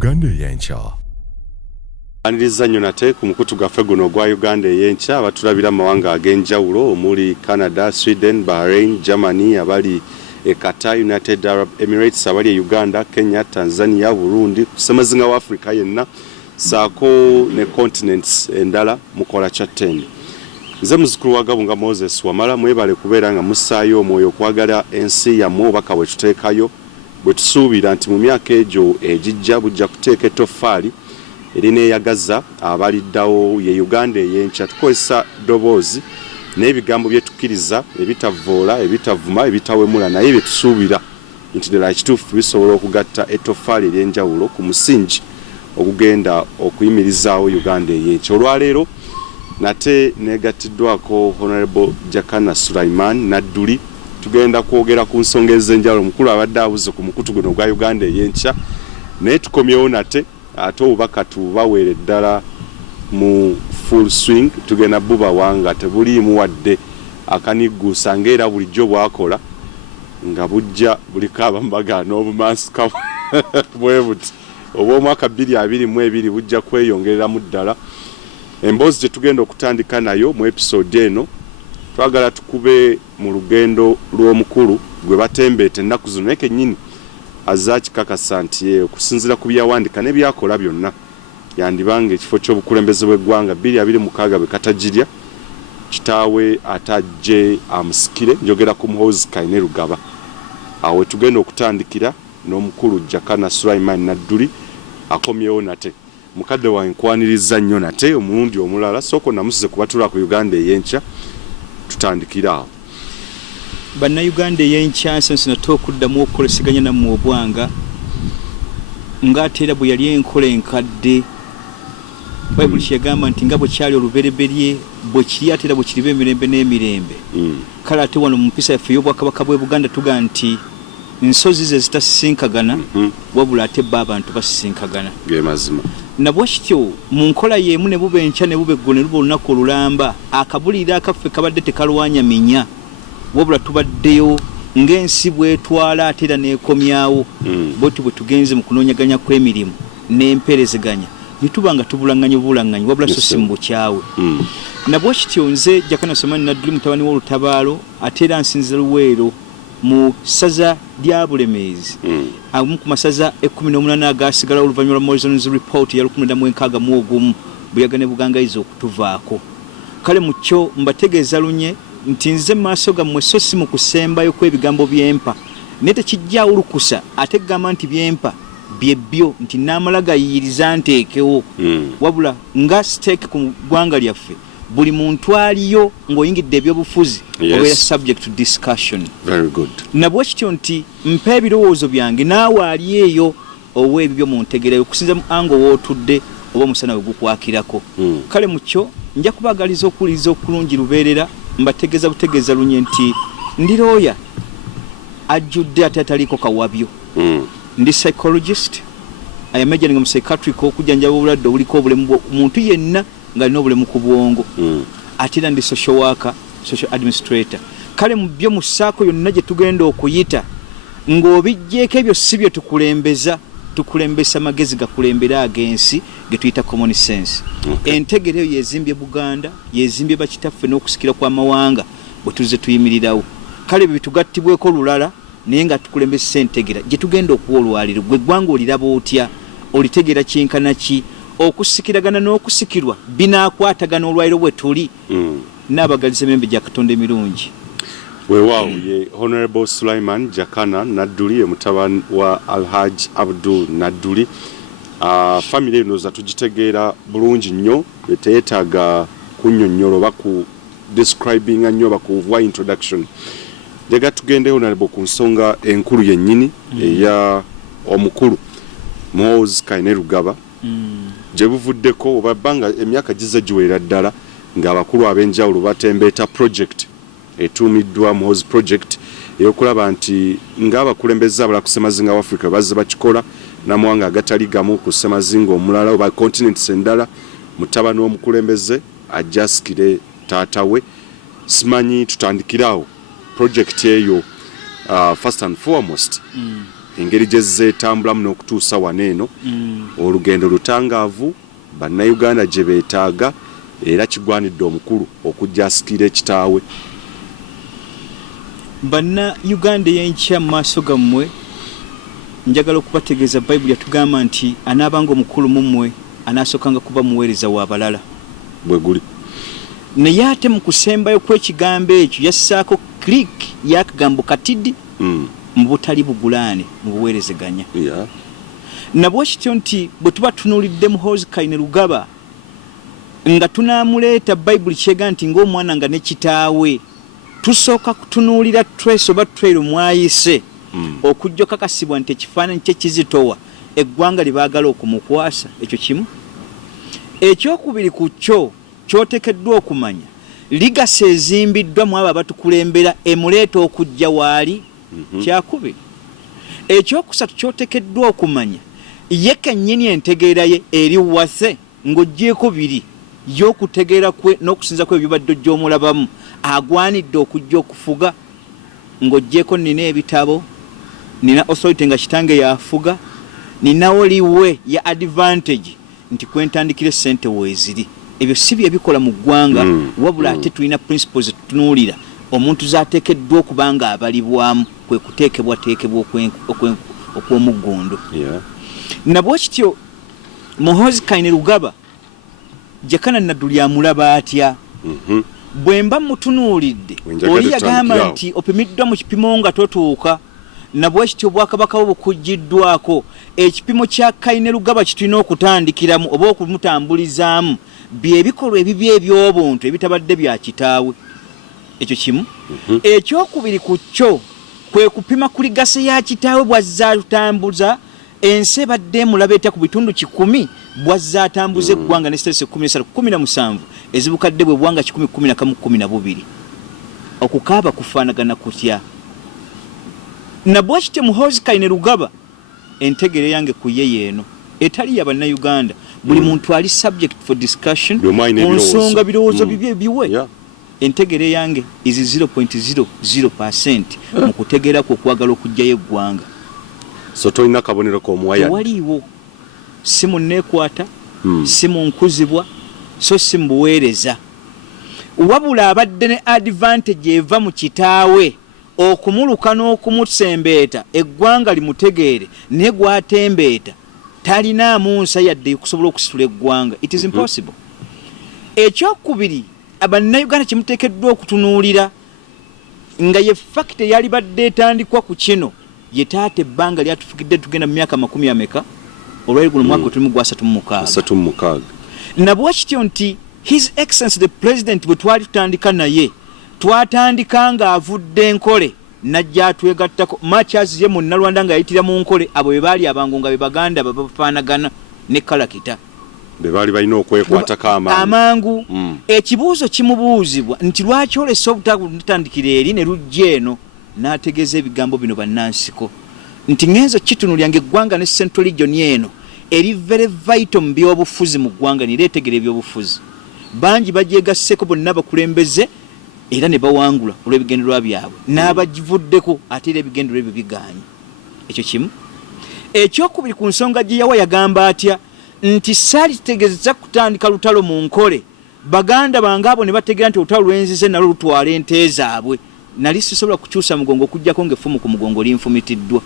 Uganda Eyenkya. Aniriza nnyo nate ku mukutu gaffe guno gwa Uganda Eyenkya abatulabira amawanga ag'enjawulo omuli Canada, Sweden, Bahrain, Germany, abali Qatar, United Arab Emirates, abali Uganda, Kenya, Tanzania, Burundi, kusemazinga wa Afrika yenna saako ne continents endala mukola chatten. Nze muzukulu wa Gabunga Moses Wamala mwebale kubeera nga musaayo omwoyo kwagala ensi yammwe obaka bwe tuteekayo bwe tusuubira nti mu myaka egyo egijja bujja kuteeka ettoffaali erineeyagaza abaliddawo ye Uganda Eyenkya tukozesa ddoboozi n'ebigambo bye tukkiriza ebitavvoola ebitavuma ebitawemula naye bye tusuubira nti ddala ekituufu bisobola okugatta ettoffaali ery'enjawulo ku musingi ogugenda okuyimirizaawo Uganda Eyenkya. Olwaleero nate negattiddwako Honorable Jakana Sulaiman Nadduli tugenda kwogera ku nsonga ez'enjawulo. Mukulu abadde abuze ku mukutu guno gwa Uganda Eyenkya naye tukomyewo nate ate obubaka tubaweere ddala mu full swing tugenda bubawanga tebuliimu wadde akanigguusa ng'era bulijjo bwakola nga bujja buliko abambaga n'obumansika bwe buti obw'omwaka 2022 bujja kweyongereramu ddala. Emboozi gye tugenda okutandika nayo mu episode eno twagala tukube mu lugendo lw'omukulu gwe batembeete ennaku zino naye kennyini azakikakasa nti okusinziira ku byawandika n'ebyakola byonna yandibanga ekifo ky'obukulembeze bw'eggwanga 2026 bwe katagirya kitaawe atajje amusikire njogera ku Muhoozi Kainerugaba. Awo tugenda okutandikira n'omukulu Jakana Sulaiman Nadduli akomyewo nate mukadde wa nkwaniriza nnyo nate omulundi omulala soko namusize kubatula ku Uganda Eyenkya tutandikira awo. Banna Uganda Eyenkya sense natokuddamu okukolesiganya nammwe obwanga ng'ateera bwe yali enkola enkadde Bayibuli kyegamba nti nga bwe kyali olubereberye bwe kiri ate era bwe kiriba emirembe n'emirembe. Kale ate wano mu mpisa yaffe y'obwakabaka bw'e Buganda tuga nti ensozi ze zitasisinkagana wabula ate bba abantu basisinkagana. Mazima nabwo kityo mu nkola y'emu ne buba enkya ne buba eggolo ne luba olunaku olulamba akabulira akaffe kabadde tekalwanya minya wabula tubaddeyo ng'ensi bwetwala ate era n'ekomyawo bwoti bwe tugenze mu kunoonyaganya kw'emirimu n'emperezeganya ne tuba nga tubulanganya obulanganya wabula so si mu bukyawe. Nabwo kityo nze Jakana Sulaiman Nadduli mutabani w'Olutaalo ate era nsinzira Luweero mu saza lya Bulemeezi amu ku masaza 18 agasigala oluvannyuma lwa Morrison's report ya 1961 buyagane bugangayiza okutuvaako. Kale mu kyo mbategeeza lunye nti nze maaso gammwe so si mu kusembayo kw'ebigambo by'empa naye tekijjaawo lukusa ate gamba nti by'empa byebbyo nti naamala gayiyiriza nteekewo wabula nga steeki ku ggwanga lyaffe buli muntu aliyo ng'oyingidde ebyobufuzi obeera subject to discussion. Very good. Nabwo kityo nti mpa ebirowoozo byange naawe ali eyo owa ebyo muntegerayo okusinza mu ango wootudde oba omusana we gukwakirako. Kale mu kyo nja kubaagaliza okuwuliriza okulungi lubeerera mbategeeza butegeeza lunye nti ndi lawyer ajjudde ate ataliiko kawabyo. Ndi psychologist I am majoring mu psychiatric okujjanjaba obulwadde obuliko obulemu muntu yenna nga n'obulemu ku bwongo. Ate era ndi social worker, social administrator. Kale mu byo mu ssaako yonna gye tugenda okuyita ng'obijjeeko ebyo si bye tukulembesa amagezi gakulembera ag'ensi ge tuyita common sense. Entegero eyo yezimbye Buganda yezimbye bakitaffe n'okusikira kw'amawanga bwe tuze tuyimirirawo. Kale bye bitugattibweko lulala naye nga tukulembesa entegera gye tugenda okuwa olwaliro gwe ggwanga oliraba otya olitegera kyenkana ki okusikiragana n'okusikirwa binaakwatagana olwaliro bwe tuli n'abagaliza emembe gya Katonda emirungi. Weewaawo ye Honorable Sulaiman Jakana Nadduli mutabani wa Alhaj Abdul Nadduli. Family eno za tugitegeera bulungi nnyo teyeetaaga kunnyonnyola oba ku describing nnyo oba kuwa introduction. Jaga tugende Honorable ku nsonga enkulu yennyini eya omukulu Muhoozi Kainerugaba gye buvuddeko oba bbanga emyaka gize giwera ddala ng'abakulu ab'enjawulo batembeeta project etuumiddwa Muhoozi project ey'okulaba nti ng'abakulembeze abala ku ssemazinga wa Africa bazze bakikola n'amawanga agatali gamu ku ssemazinga omulala oba continents endala mutabani w'omukulembeze ajjasikire taata we. Simanyi tutandikirawo project eyo first and foremost engeri gye zeetambulamu n'okutuusa wano eno olugendo lutangaavu bannayuganda gye beetaaga era kigwanidde omukulu okujja asikira ekitaawe. Banna Uganda Eyenkya mu maaso gammwe njagala okubategeeza Bayibuli yatugamba nti anaabanga omukulu mu mmwe anaasokanga kuba muweereza w'abalala. Bwe guli. Naye ate mu kusembayo kw'ekigambo ekyo yassaako click y'akagambo katidi mu butali bugulaane mu buweerezeganya. Nabwo kityo nti bwe tuba tunuulidde Muhoozi Kainerugaba nga tunaamuleeta Bayibuli kyega nti ng'omwana nga ne kitaawe tusooka kutunuulira Trace oba Trail mwayise okujja okakasibwa nti ekifaananyi kye kizitowa eggwanga libaagala okumukwasa. Ekyo kimu. Ekyokubiri ku kyo ky'oteekeddwa okumanya ligasi ezimbiddwa mu abo abatukulembera emuleeta okujja waali kyakubiri. Ekyokusatu ky'oteekeddwa okumanya ye kennyini entegeera ye eri wase ng'oggyeko biri y'okutegeera kwe n'okusinza kwe ebibadde gy'omulabamu agwanidde okujja okufuga ng'oggyeko nina ebitabo, nina authority nga kitange yafuga, ninawo liwe ya advantage nti kwentandikire ssente weeziri. Ebyo si bye bikola mu ggwanga wabula ate tulina principles tutunuulira omuntu z'ateekeddwa okuba nga abalibwamu kwe kuteekebwateekebwa okw'omuggundu. Nabwo kityo Muhoozi Kainerugaba Jakana Nadduli amulaba atya? Bwe mba mutunuulidde oli yagamba nti opimiddwa mu kipimo nga totuuka. Nabwo kityo Obwakabaka bwo bukujjiddwako ekipimo kya Kainerugaba kitulina okutandikiramu oba okumutambulizaamu byebikolwa ebibi eby'obuntu ebitabadde bya kitaawe. Ekyo kimu. Ekyokubiri ku kyo kwe kupima ku ligasi ya kitaawe bw'azaatambuza ensi ebadde emulaba etya ku bitundu 10 bw'azaatambuza eggwanga ne sitesi 17 ezibukadde bwe bwanga 10,11,12 okukaaba kufaanagana kutya. Nabwo kityo Muhoozi Kainerugaba entegere yange ku ye yeeno etali ya bannayuganda buli muntu ali subject for discussion ku nsonga birowoozo bibi ebiwe. Entegere yange is 0.00% mu kutegeera ku okwagala okujjayo eggwanga. So tolina kabonero k'omuwaya waliwo si munneekwata si munkuzibwa so si mbuweereza wabula abadde ne advantage eva mu kitaawe okumuluka n'okumusembeeta eggwanga limutegeere ne gwatembeeta talinaamu nsa yadde okusobola okusitula eggwanga. It is impossible. Ekyokubiri abannayuganda kimuteekeddwa okutunuulira nga ye fakita yali badde etandikwa ku kino ye taata ebbanga lyatufugidde tugenda mu myaka 10 olwali guno mwaka tulimu gwa 36. Nabwo kityo nti His Excellency the President bwe twali tutandika naye twatandika nga avudde Nkole najja atwegattako Matches ye mu Nalwanda nga yayitira mu Nkole abo be baali abango nga be baganda bafaanagana ne Kalakita be baali balina okwekwatako amangu. Ekibuuzo kimubuuzibwa nti lwaki olesa obutandikira eri ne lujja eno n'ategeeza ebigambo bino bannansiko nti ngenzo kitunulya ng'eggwanga ne Central Region eno eri very vital mu byobufuzi mu ggwanga nireetegera ebyobufuzi bangi bagyegasseko bonna bakulembeze era ne bawangula olw'ebigendererwa byabwe n'abagivuddeko ate era ebigendererwa ebyo bigaanye. Ekyo kimu. Ekyokubiri ku nsonga gye yawa yagamba atya nti saalitegeeza kutandika lutalo mu Nkole baganda bange abo ne bategeera nti olutalo lwenzize nalwo lutwala ente zaabwe nali sisobola kukyusa mugongo okujjako ng'effumu ku mugongo linfumitiddwa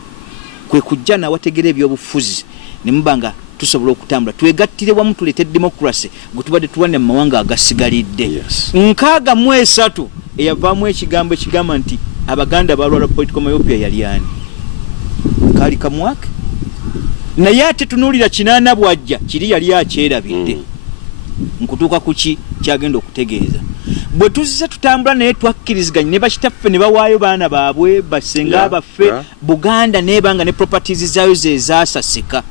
kwe kujja nawategera ebyobufuzi ne mubanga tusobola okutambula twegattire wamu tuleete democracy gwe tubadde tuwane mu mawanga agasigalidde. 63 eyavaamu ekigambo ekigamba nti abaganda balwala political myopia yali ani kaali kamwake naye ate tunuulira 80 bwajja kiri yali akyerabidde nkutuuka ku ki kyagenda okutegeeza bwe tuzze tutambula naye twakkiriziganye ne bakitaffe ne bawaayo baana baabwe basenga baffe Buganda nebanga ne properties zaayo ze zaasasika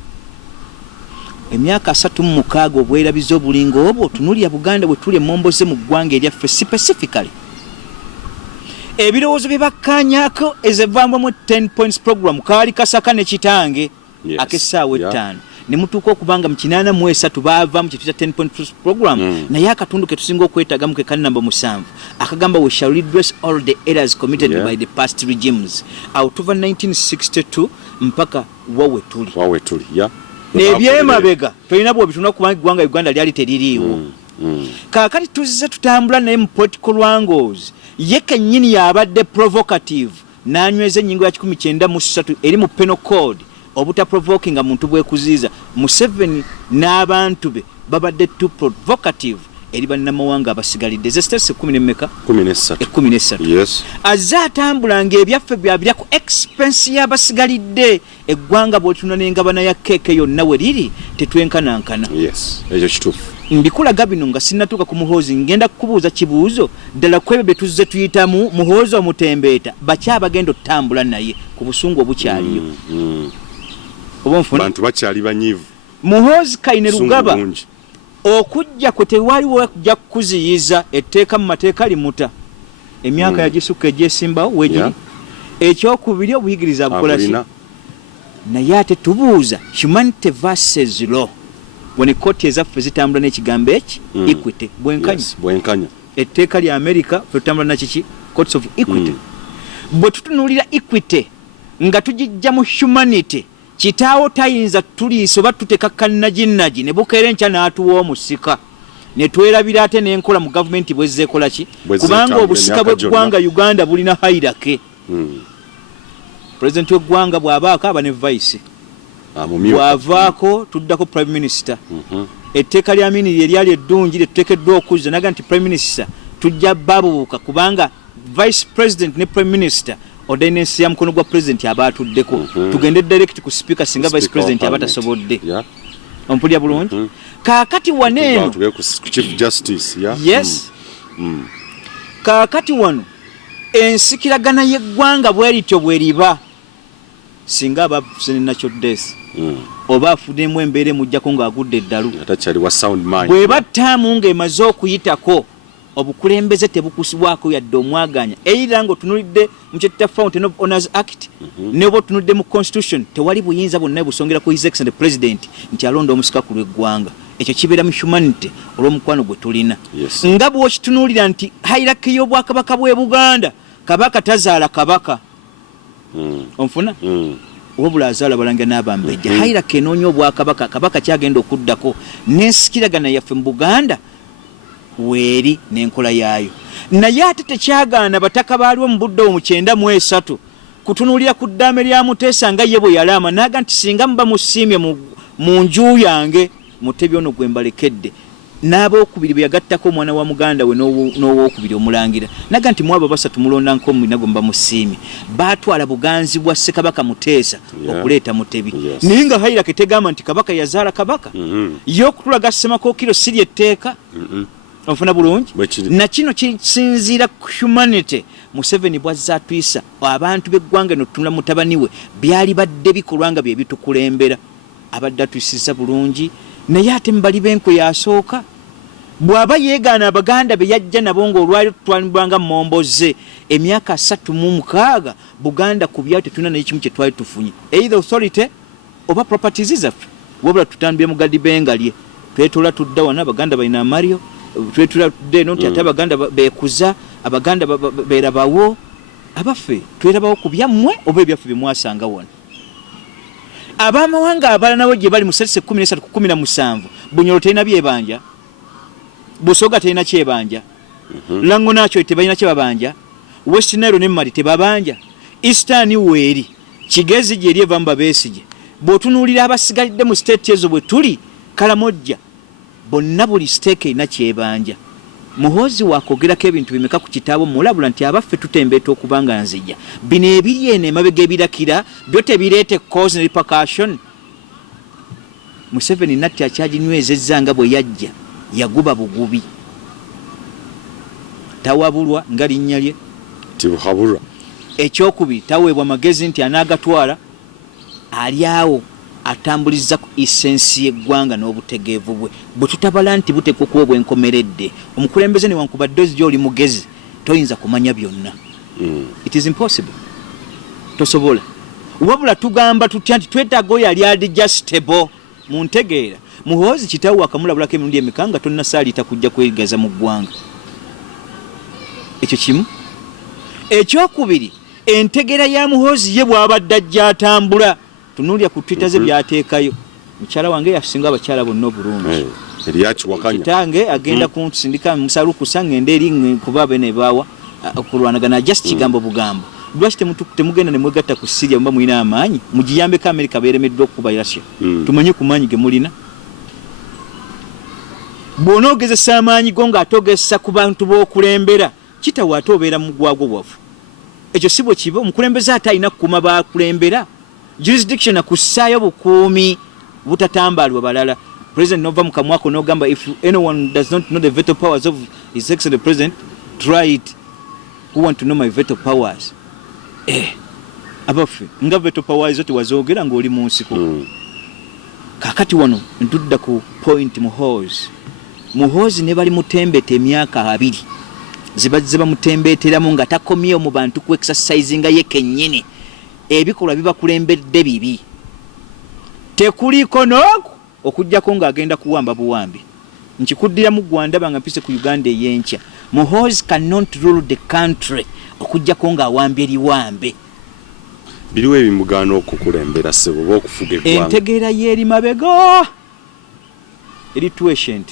emyaka 36 obwerabizo obulingo obwo tunulya Buganda bwe tuli emomboze mu ggwanga eryaffe specifically ebirowoozo bye bakkaanyaako ezevaamu mu 10 points program kaali kasaka ne kitange akessaawa 5 ne mutuuka okubanga mu 83 baava mu kitu kya 10 point program naye akatundu ke tusinga okwetagamu ke kali namba 7 akagamba we shall redress all the errors committed by the past regimes out of 1962 mpaka wawe tuli nebyemabega tolina bwobituna kubanga eggwanga Uganda lyali teririiwo kaakati tuzze tutambula naye mu political wrangles ye kennyini yabadde provocative n'anyweza ennyingo ya 1993 eri mu penal code obuta provoking muntu bwekuziiza Museveni n'abantu be babadde too provocative eri bannamawanga abasigalidde zesitase 13 yes azze atambula ng'ebyaffe byabira ku expense y'abasigalidde eggwanga bw'otuna n'engabana ya keeke yonna we riri tetwenkanankana yes ekyo kituufu mbikulaga bino nga sinnatuuka ku Muhoozi ngenda kukubuuza kibuuzo ddala kwebyo bye tuzze tuyitamu Muhoozi omutembeeta bakyabagenda otambula naye ku busungu obukyaliyo bantu bakyali banyivu Muhoozi kaine lugaba okujja kwe tewaliwo kujja kukuziyiza etteeka mu mateeka limuta emyaka yagisukka egyesimbawo wegiri ekyokubiri obuyigiriza bukola ki naye ate tubuuza humanity versus law wone kooti ezaffe zitambula n'ekigambo eki equity bwenkanya etteeka lya America fe tutambula nakiki courts of equity bwe tutunuulira equity nga tugijja mu humanity kitaawo tayinza tuliiso batuteka kannaginaji ne bukeera enkya n'atuwa omusika ne twerabira ate n'enkola mu gavumenti bwezzeekola ki kubanga obusika bw'eggwanga Uganda bulina hairake pulezidenti w'eggwanga bw'abaako aba ne vice bw'avaako tuddako prime minister etteeka lya miniri eryali eddungi lye tuteekeddwa okuzza naga nti prime minister tujja babuuka kubanga vice president ne prime minister ordinance ya mukono gwa president aba atuddeko tugende direct ku speaker singa vice president aba tasobodde ompulya bulungi kaakati waneeno chief justice yes kaakati wano ensikiragana y'eggwanga bwerityo bweriba singa abafune natural death oba afunemu embeera emujjako ng'agudde eddalu bwe battaamu ng'emaze okuyitako obukulembeze tebukusibwako yadde omwaganya era ng'otunulidde mu kyetta Fountain of Honours Act ne oba otunulidde mu constitution tewali buyinza bwonna busongera ku his excellent president nti alonda omusika ku lw'eggwanga ekyo kibeera mu humanity olw'omukwano gwe tulina nga bw'okitunuulira nti hierarchy y'obwakabaka bw'e Buganda kabaka tazaala kabaka onfuna wabula azaala balangira n'abambejja hierarchy enoonya obwakabaka kabaka kyagenda okuddako n'ensikiragana yaffe mu Buganda weeri n'enkola yaayo naye ate tekyagaana bataka baaliwo mu budde mu 93 kutunuulira ku ddaame lya Muteesa nga ye bwe yalaama naga nti singa muba musiimye mu nju yange Mutebi ono gwe mbalekedde n'abookubiri bwe yagattako omwana wa muganda we n'owookubiri omulangira naga nti mwabo basatu mulonda nkomunago mba musiimye baatwala buganzi bwa Ssekabaka Muteesa okuleeta Mutebi naye nga hayira ketegamba nti kabaka yazaala kabaka y'okutulaga Ssemakookiro si lyetteeka ofuna bulungi na kino kisinziira ku humanity Museveni bwazza atwisa abantu b'eggwanga n'otunula mutabani we byali badde bikolwa nga bye bitukulembera abadde atwisizza bulungi naye ate mbali b'enkwe yasooka bw'aba yeegaana Abaganda be yajja nabo ng'olwali tutwalibwanga momboze emyaka 36 Buganda ku byali tetulina naye kimu kye twali tufunye either authority oba properties zaffe wabula tutambire mu gadi bengalye twetola tudda wana Abaganda balina amario twetula tudde nti ate Abaganda beekuza Abaganda beerabawo abaffe twerabawo ku byammwe oba ebyaffe bye mwasanga wona abamawanga abalala nawe gye bali mu 13-17 Bunyoro terina byebanja Busoga terina kyebanja Lango nakyo tebalina kyebabanja West Nile ne Mali tebabanja Eastern weeri Kigezi gye lyeva Mbabesige bw'otunuulira abasigalidde mu state ezo bwe tuli Kalamojja bonna buli stake ina kyebanja Muhoozi wakogerako ebintu bimeka ku kitaabo mulabula nti abaffe tutembeeta okubanga nzija bino ebiri eno emabega ebirakira byo tebireete cause and repercussion Museveni natti akyaginywezezza nga bwe yajja yaguba bugubi tawabulwa nga linnya lye tibuhabulwa ekyokubiri taweebwa magezi nti anaagatwala ali awo atambuliza ku essensi y'eggwanga n'obutegeevu bwe bwe tutabala nti butekwa kuba bwenkomeredde omukulembeze ne wankubadde ozija oli mugezi toyinza kumanya byonna it is impossible tosobola wabula tugamba tutya nti twetaaga oyo ali adjustable muntegeera Muhoozi kitaawe akamulabulako emirundi emikanga tonna saalita kujja kwegaza mu ggwanga ekyo kimu ekyokubiri entegeera ya Muhoozi ye bw'abadde ajja atambula tunuulya ku Twitter ze byateekayo mukyala wange yasinga abakyala bonna obulungi kitange agenda kunsindika musalukusa ngende eri kuba bene baawa okulwanagana just kigambo bugambo lwaki temugenda ne mwegatta ku Syria mba mulina amaanyi mugiyambeko Amerika beeremeddwa okukuba Russia tumanye ku maanyi ge mulina bw'onoogezesa amaanyi go ng'atoogezesa ku bantu b'okulembera kitaawe ate obeera mu gwagwo bwavu ekyo si bwe kiba omukulembeze ate alina kukuuma baakulembera jurisdiction akussaayo bukuumi butatambalwa balala president nova mukamwako n'ogamba if anyone does not know the veto powers of his excellent president try it who want to know my veto powers abaffe nga veto powers zote wazoogera ng'oli mu nsiko kakati wano ntudda ku point Muhoozi ne bali mutembete emyaka 2 zibazze bamutembeeteramu nga takomyewo mu bantu ku exercise nga ye kennyini ebikolwa bibakulembedde bibi tekuliko n'oku okujjako ng'agenda kuwamba buwambi nkikuddira mu Uganda banga mpise ku Uganda Eyenkya Muhoozi cannot rule the country okujjako ng'awambye liwambe biriwo ebimugaana okukulembera sebo oba okufuga eggwanga entegeera y'eri mabega eri tuancient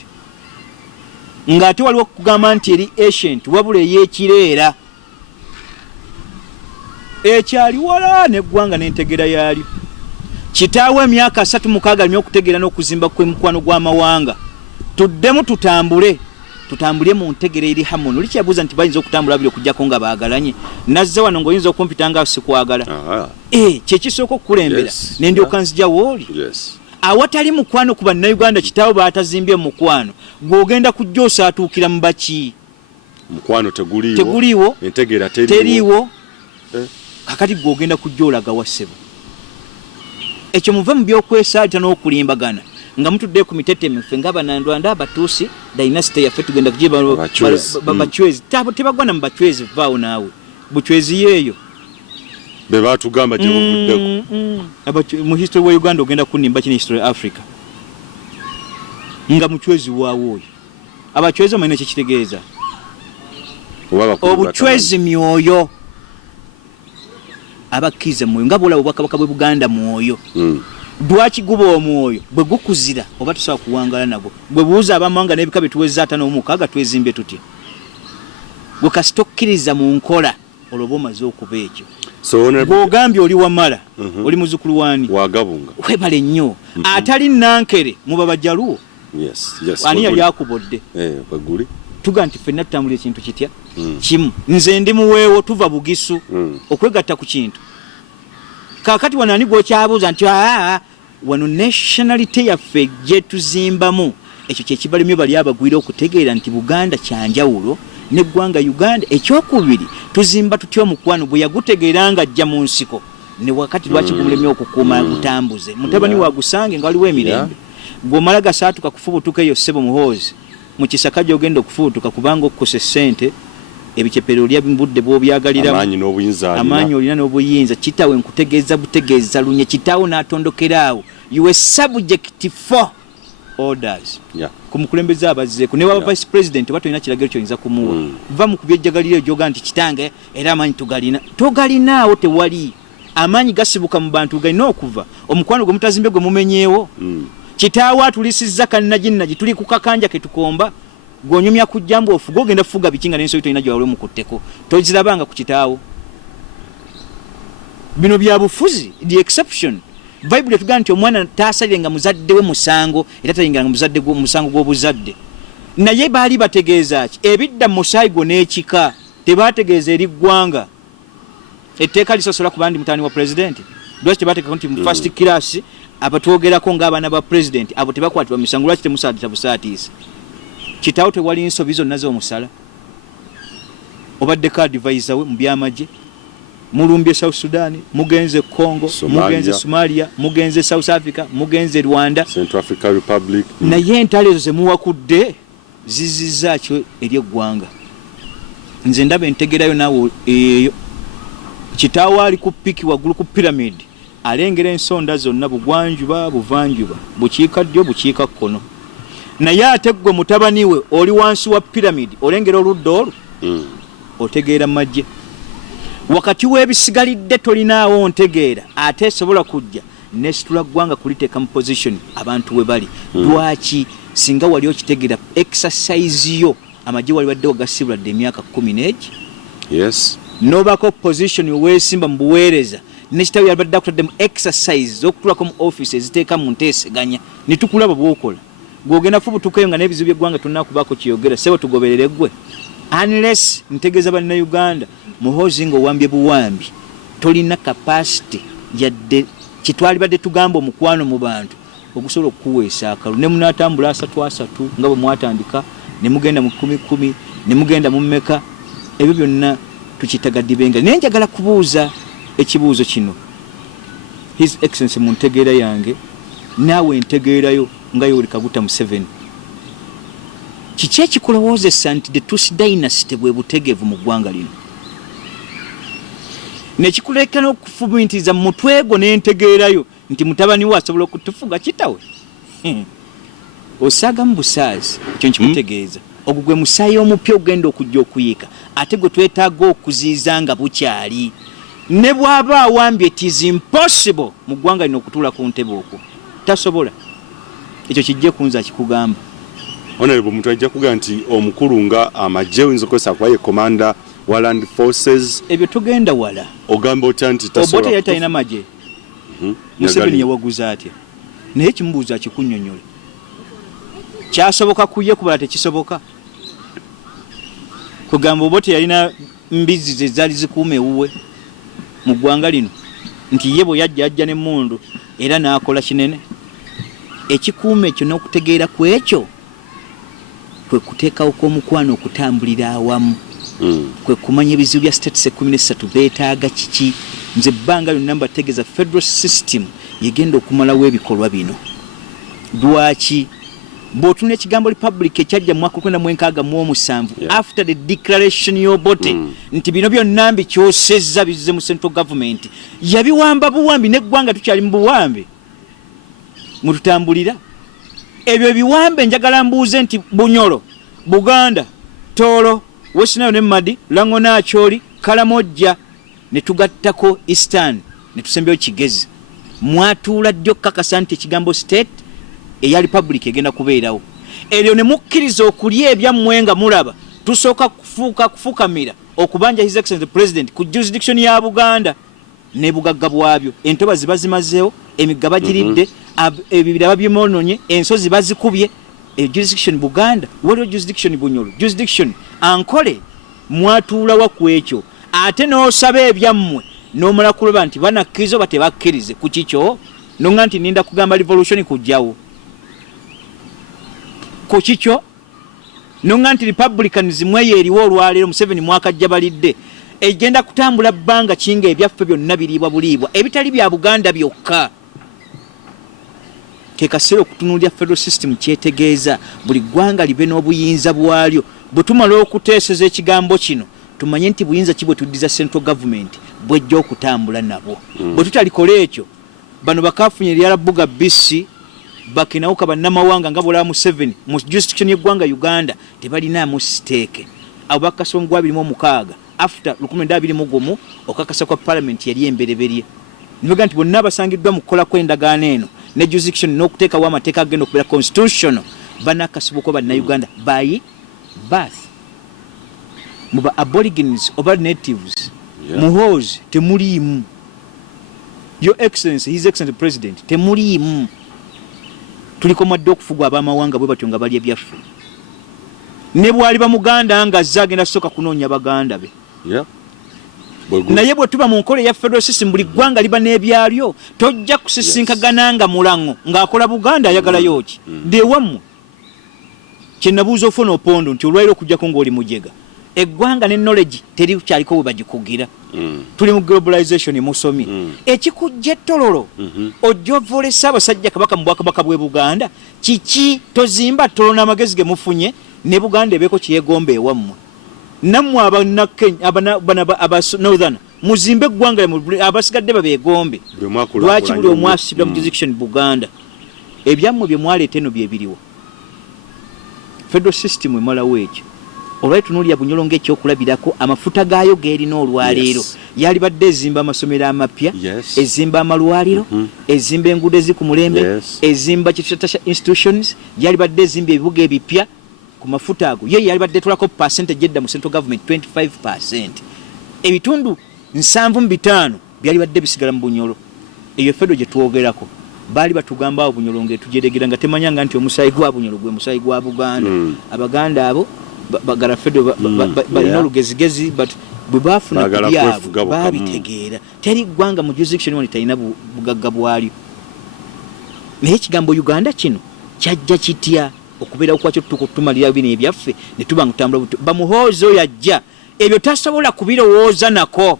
ng'ate waliwo okugamba nti eri ancient wabula ey'ekireera ekyali wala n'eggwanga n'entegeera yaalyo kitaawe emyaka 36 alina okutegeera n'okuzimba kw'emikwano gw'amawanga tuddemu tutambule mu ntegeera eri hamono oli kyabuuza nti bayinza okutambula biri okujjako nga baagalanye nazze wano ng'oyinza okumpita nga sikwagala kyekisooka okukulembera n'endyoka nzija wooli awatali mukwano ku bannayuganda kitaawe baatazimbye mukwano gw'ogenda kujja osaatuukira mu baki mukwano teguliiwo entegeera teriiwo kakati gw'ogenda kujja olaga wassebo ekyo muve mu by'okwesaalita n'okulimbagana nga mutudde ku mitetemefe ng'abanandwanda abatuusi dynasty yaffe tugenda kugiba bacwezi tebagwana mu bacwezi vaawo naawe bucwezi yeeyo be baatugamba gye buvuddeko mu history wa Uganda ogenda kunimba kino history Africa nga mucwezi waawo oyo abacwezi omanyi ekikitegeeza obucwezi myoyo abakkiriza mwoyo nga bwolaba obwakabaka bwe Buganda mwoyo dwaki guba omwoyo bwe gukuzira oba tusobola kuwangala nagwo bwe buuza abamawanga n'ebika bye tuweza 56 twezimbye tutya gwe kasita okkiriza mu nkola olwoba omaze okuba ekyo bw'ogambye oli wamala oli muzukulu wani wagabunga webale nnyo atali nankere muba bajaluwo ani yali akubodde baguli tuga nti ffenna tutambula ekintu kitya kimu nze ndi muweewo tuva bugisu okwegatta ku kintu kakati wano ani gwokyabuuza nti wano nationality yaffe gye tuzimbamu ekyo kyekibalemye bali abagwira okutegeera nti Buganda kyanjawulo n'eggwanga Uganda ekyokubiri tuzimba tutya omukwano bwe yagutegeera nga ajja mu nsiko ne wakati lwaki gumulemye okukuuma gutambuze mutabani wagusange nga waliwo emirembe gw'omala gasaatuka kufubutuka eyo ssebo Muhoozi mu kisaka gy'ogenda okufubutuka kubanga okukose ssente ebikyepero lya mbudde bw'obyagaliramu amaanyi olina n'obuyinza kitaawe nkutegeeza butegeeza lunye kitaawe n'atondokeraawo you were subject for orders ku mukulembeze abazzeeko ne waba vice president oba tolina kiragiro kyoyinza kumuwa va mu kubyejjagaliro egyoga nti kitange era amaanyi togalinaawo tewali amaanyi gasibuka mu bantu galina okuva omukwano gwe mutazimbe gwe mumenyeewo kitaawe atulisizza kannagi tuli ku kakanja ke tukomba gwonyumya kujjambo ofuga ogenda fuga bikinga n'ensobi tolina gyawale mukutteko tozirabanga ku kitaawo bino bya bufuzi the exception Bible tugaa nti omwana taasalire nga muzadde we musango era tayingiranga muzadde gwo musango gw'obuzadde naye baali bategeeza ki ebidda mu musaayi gwo n'ekika tebaategeeza eri ggwanga etteeka lisosola ku bandi mutaani wa president lwaki tebateekako nti mu first class abatwogerako ng'abaana ba president abo tebakwatibwa misango lwaki temusaatisa busaatiisa kitaawo tewali nsobi zonna z'omusala obaddeko advisor we mu byamagye mulumbye South Sudan mugenze Congo mugenze Somalia mugenze South Africa mugenze Rwanda Central African Republic naye entalo ezo zemuwakudde zizizza kyo eri eggwanga nze ndaba entegerayo naawe eyo kitaawo ali ku piki waggulu ku pyramid alengera ensonda zonna bugwanjuba buvanjuba bukiikaddyo bukiikakkono naye ate gwe mutabani we oli wansi wa piramidi olengera oludda olwo otegeera majje wakati w'ebisigalidde tolinaawo ntegeera ate esobola kujja nesitula ggwanga kuliteeka mu position abantu we bali lwaki singa wali okitegeera exercise yo amagye wali badde ogasibulade emyaka 10 n'egi yes nobako position weesimba mu buweereza nekitabu yalibadde akutadde mu exercise okutulako mu office eziteeka mu nteeseganya netukulaba bwokola gwogenda fubutukeyo nga n'ebizibu by'eggwanga tunnakubaako kiyogera sebo tugoberere gwe unless ntegeeza bannayuganda Muhoozi ng'owambye buwambi tolina capacity yadde kitwalibadde tugamba omukwano mu bantu okusobola okuweesa akalu ne munaatambula 3 nga bwe mwatandika ne mugenda mu 10 ne mugenda mu mmeka ebyo byonna tukitagaddibenga naye njagala kubuuza ekibuuzo kino His Excellency mu ntegeera yange naawe ntegeerayo nga Yoweri Kaguta Museveni kiki ekikulowoozesa nti the Tutsi dynasty bwe butegevu mu ggwanga lino nekikuleka n'okufumintiriza mu mutwe gwo n'entegeerayo nti mutabani we asobola okutufuga kitawe osaaga mu busaazi ekyo nkikutegeeza ogwo gwe musaayi omupya ogenda okujja okuyiika ate gwe twetaaga okuziiza nga bukyali ne bw'aba awambye it is impossible mu ggwanga lino okutuula ku ntebe okwo tasobola ekyo kijje kunza akikugamba honorable muntu ajja kugamba nti omukulu nga amagye oyinza okukozesa kwaye commander wa land forces ebyo tugenda wala ogamba otya nti tasobola obote yatalina magye Museveni yawaguza atya naye kimubuuza akikunnyonnyole kyasoboka kuye kubala tekisoboka kugamba obote yalina mbizi ze zaali zikuuma ewuwe mu ggwanga lino nti ye bwe yajja n'emmundu era n'akola kinene ekikuuma ekyo n'okutegeera ku ekyo kwe kuteekawo kw'omukwano okutambulira awamu kwe kumanya ebizibu bya state 13 beetaaga kiki nze ebbanga lyonna mbategeeza federal system yegenda okumalawo ebikolwa bino lwaki bw'otunula ekigambo republic ekyajja mu mwaka 1967 after the declaration y'Obote nti bino byonna mbikyosezza bizze mu central government yabiwamba buwambi n'eggwanga tukyali mu buwambi mututambulira ebyo ebiwambe njagala mbuuze nti Bunyoro Buganda Tooro Western ne Madi Langona Acholi Kalamojja ne tugattako Eastern ne tusembyo Kigezi mwatuula ddyo kakasa nti ekigambo state eya republic egenda kubeerawo eryo ne mukkiriza okulya ebyammwe nga mulaba tusooka kufukamira okubanja His Excellency President ku jurisdiction ya Buganda ne bugagga bwabyo entoba zibazimazeewo emigaba giridde ebibira by'emononye ensozi bazikubye jurisdiction Buganda waliwo jurisdiction Bunyoro jurisdiction ankole mwatuula wa kwekyo ate n'osaba ebyammwe n'omala kulaba nti banakkiriza oba tebakkirize ku kikyo nonga nti ninda kugamba revolution kujjawo ku kikyo nonga nti republicanism eyo eriwo olwaleero Museveni mwakajja balidde egenda kutambula bbanga kinga ebyaffe byonna biriibwa buliibwa ebitali bya Buganda byokka kekasero okutunuulya federal system kyetegeeza buli ggwanga libe n'obuyinza bwalyo bwe tumala okuteeseza ekigambo kino tumanye nti buyinza kibwe tuddiza central government bwejja okutambula nabwo bwe tutalikole ekyo bano bakafunye eryala Buga BC bakinawuka bannamawanga nga bolaba Museveni mu jurisdiction y'eggwanga Uganda tebalinaamu siteeke abo bakakasa mu 2016 after 2021 okakasa kwa parliament yali embereberye nibaga nti bonna basangiddwa mu kukola kw'endagaano eno ne jurisdiction n'okuteekawo amateeka agenda okubeera constitutional banakasibwako bannayuganda by birth muba aborigines oba natives Muhoozi temuliimu Your Excellency His Excellency President temuliimu tuliko mwadde okufugwa abamawanga bwe batyo nga bali ebyaffe ne bwali ba Muganda nga azagenda soka kunoonya baganda be naye bwe tuba mu nkole ya federal system buli ggwanga liba n'ebyalyo tojja kusisinkagana nga mulango ng'akola Buganda ayagala yoki dewammwe kyenabuuza ofuna opondo nti olwairo okujjako ng'oli mujega eggwanga ne knowledge teri kyaliko bwe bagikuggira tuli mu globalization musomi ekikujja ettololo ojja ovolesa abasajja kabaka mu bwakabaka bw'e Buganda kiki tozimba ttolo n'amagezi ge mufunye ne Buganda ebeeko kyegomba ewammwe nammwe aba Northern muzimbe eggwanga abasigadde babegombe lwaki buli omu asibira mu jurisdiction Buganda ebyammwe bye mwaleeta eno bye biriwa federal system emalawo ekyo olwali tunuulira Bunyoro ng'ekyokulabirako amafuta gaayo geerina olwaleero yali badde ezimba amasomero amapya ezimba amalwaliro ezimba enguudo eziri mulembe ezimba kitatasha institutions yali badde ezimba ebibuga ebipya ku mafuta ago ye yali badde tulako percentage edda mu central government 25%. Ebitundu 75 byali badde bisigala mu Bunyoro. Eyo fedo gye tuwogerako bali batugamba abo Bunyoro ngetujeregera nga temanyanga nti omusayi gwa Bunyoro gwe musayi gwa Buganda. Abaganda abo bagala fedo balina olugezigezi but bwe bafuna byabo babitegeera teri gwanga mu jurisdiction woni talina bugagga bwali. Naye ekigambo Uganda kino kyajja kitya okubeera kwakyo tukutumalira bino ebyaffe ne tuba ngutambula bamuhoozi oyo ajja ebyo tasobola kubirowooza nako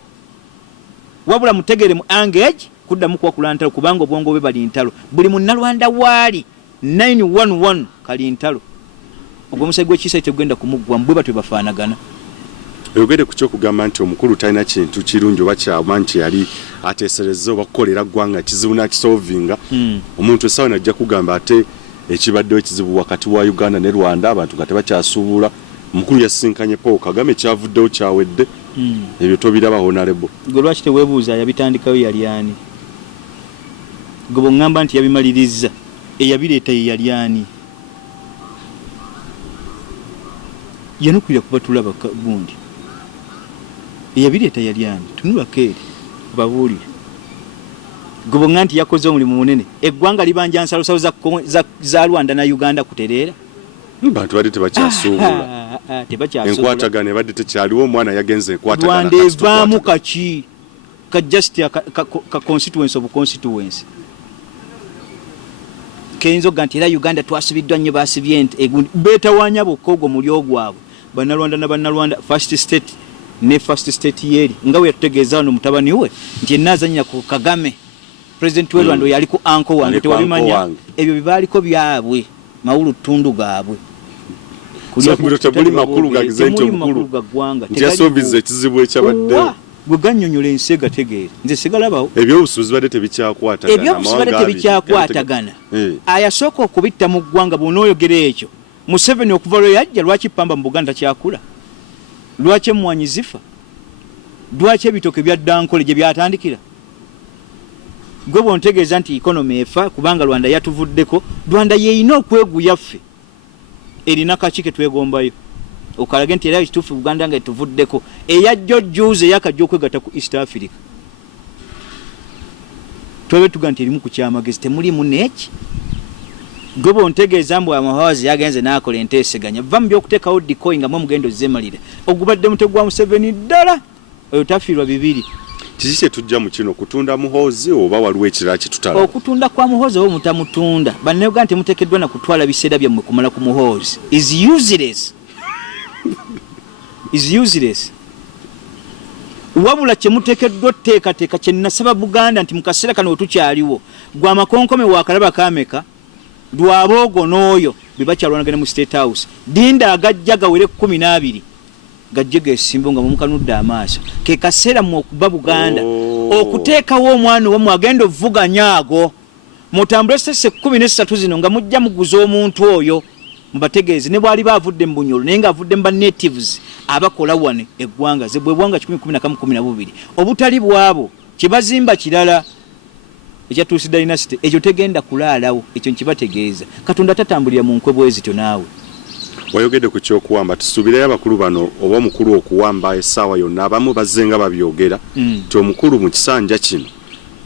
wabula mutegere mu engage kuddamu kwakula ntalo kubanga obwongo bwe bali ntalo buli munnalwanda waali 911 kali ntalo ogwo omusayi gw'ekiisa tegenda kumuggwa mbwe batwe bafaanagana. Oyogede ku kyokugamba nti omukulu talina kintu kirungi oba kyama nti yali ateeserezza oba kukolera ggwanga kizibu nakisolvinga omuntu essaawa najja kugamba ate ekibaddewo ekizibu wakati wa Uganda ne Rwanda abantu nga tebakyasuubula omukulu yasinkanye Paul Kagame kyavuddewo kyawedde ebyo tobiraba honorable gwe lwaki teweebuuza yabitandikayo yali ani gwe bw'oŋŋamba nti yabimaliriza eyabireeta ye yali ani yanukwira kuba tulaba gundi eyabireeta yali ani tunulako eri babuulire gwe bw'oŋŋamba nti yakoze omulimu munene eggwanga libanja nsalosalo za Rwanda na Uganda kutereera bantu badde tebakyasuubula enkwatagana ebadde tekyaliwo omwana yagenze enkwatagana Rwanda evaamu kaki ka just ka constituency of constituency keyinza okugamba nti era Uganda twasibiddwa nnyo baasibye nti egundi beetawanya bokka ogwo muli ogwabwe bannalwanda na bannalwanda first state ne first state yeri nga we yatutegeeza wano mutabani we nti enna azannyira ku Kagame president w'e Rwanda yali ku anko wange tewabimanya ebyo bibaaliko byabwe mawulu ttundu gaabwe tebuli makulu gagize nti omukulu nti yasuubiza ekizibu ekyabaddewo gwe gannyonnyola ensi egategeera nze sigalabawo ebyobusuubuzi badde tebikyakwatagana ayasooka okubitta mu ggwanga bw'onooyogera ekyo Museveni okuva lwe yajja lwaki pamba mu Buganda kyakula lwaki emmwanyi zifa lwaki ebitooke bya Dankole gye byatandikira gwe bw'ontegeeza nti ikonomi efa kubanga Rwanda yatuvuddeko Rwanda yeeyina okweguya ffe erina kaki ke twegombayo okalage nti era ekituufu Buganda nga etuvuddeko eyajja ojjuuze yakajja okwegatta ku East Africa twebe tuga nti erimu ku kyamagezi temulimu neeki gwe bw'ontegeeza mbu Muhoozi yagenze n'akola enteeseganya va mu by'okuteekawo dikoyi nga mwe mugendo zemalire ogubadde mutego gwa Museveni ddala oyo tafiirwa bibiri. Kiki kye tujja mu kino kutunda Muhoozi oba waliwo ekirala kye tutala? Okutunda kwa Muhoozi oba mutamutunda bannayuganda temuteekeddwa na kutwala biseera byammwe kumala ku Muhoozi is useless wabula kye muteekeddwa otteekateeka kye nasaba Buganda nti mu kaseera kano wetukyaliwo gwe amakonkome waakalaba kaameka lwaboogo n'oyo bwe bakyalwanagana mu State House dinda agajja gawere 12 gajje geesimbo nga mumukanudde amaaso ke kaseera mu okuba Buganda okuteekawo omwana owamu agenda ovuganya ago mutambule sese 13 zino nga mujja muguza omuntu oyo mbategeeze ne bwali baavudde mu Bunyoro naye ng'avudde mu natives abakola wane eggwanga ze bwe bwanga 10-11-12 obutali bwabo kibazimba kirala ekyatuusi dynasty ekyo tegenda kulaalawo ekyo nkibategeeza Katonda tatambulira mu nkwe bwezityo naawe wayogedde ku kyokuwamba tusuubireyo abakulu bano oba omukulu okuwamba essaawa yonna abamu bazzenga babyogera nti omukulu mu kisanja kino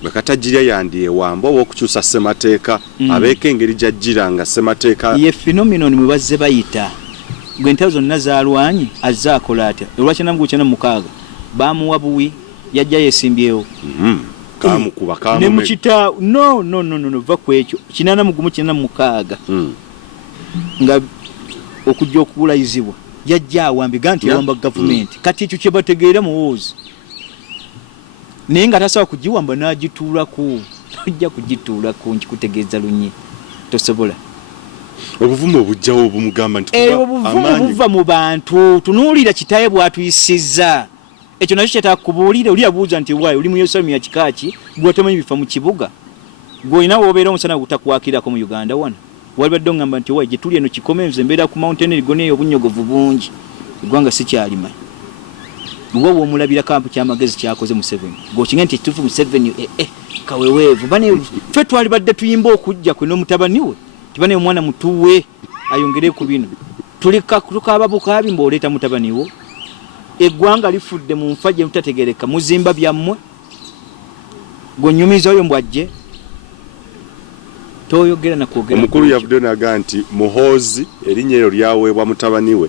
bwe katajjirya Yandiwamba oba okukyusa ssemateeka abeeko engeri gyajjiranga ssemateeka ye phenomenon mwe bazze bayita gwe ntalo zonna zaalwanyi azze akola atya olwaki na baamuwa buwi yajja yeesimbyewo kamukuba kamume ne mukita no va ku ekyo 896 nga okujja okubulayizibwa yajja awambiga nti yawamba gavumenti kati ekyo kye bategeera Muhoozi naye nga tasobola kugiwamba n'agituulako tojja kugituulako nkikutegeeza lunye tosobola obuvumu obujjawo obumugamba nti obuvumu buva mu bantu tunuulira kitaawe bw'atuyisizza ekyo nakyo kyetakubuulire oli abuuza nti waayo oli mu Yerusalemu ya kikaaki gw'otamanyi bifa mu kibuga gw'olina w'obeera omusana gutakwakirako mu Uganda wano walibadde oŋŋamba nti waayo gye tuli eno kikome nze mbeera ku mountain erigoneeyo obunyogovu bungi eggwanga si kyalimanyi bwe w'omulabira kampu ky'amagezi kyakoze Museveni g'okinga nti ekituufu Museveni kaweweevu bane ffe twalibadde tuyimba okujja kwe n'omutabani we tibane omwana mutuwe ayongere ku bino tukaaba bukaabi mb'oleeta mutabani wo eggwanga lifudde mu nfa gye mutategereka muzimba byammwe gonyumiza oyo mbwajje toyogera na kwogera omukulu yavudde naga nti Muhoozi erinnya eryo lyaweebwa mutabani we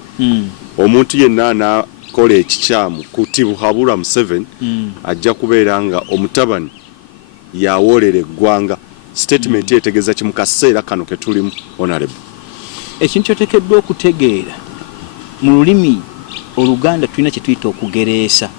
omuntu yenna anakola ekikyamu kutibuhabulwa Museveni ajja kubeera nga omutabani yawoolera eggwanga statement etegeeza ki mu kaseera kano ke tulimu honorable ekintu kyoteekeddwa okutegeera mu lulimi Oluganda tulina kye tuyita okugereesa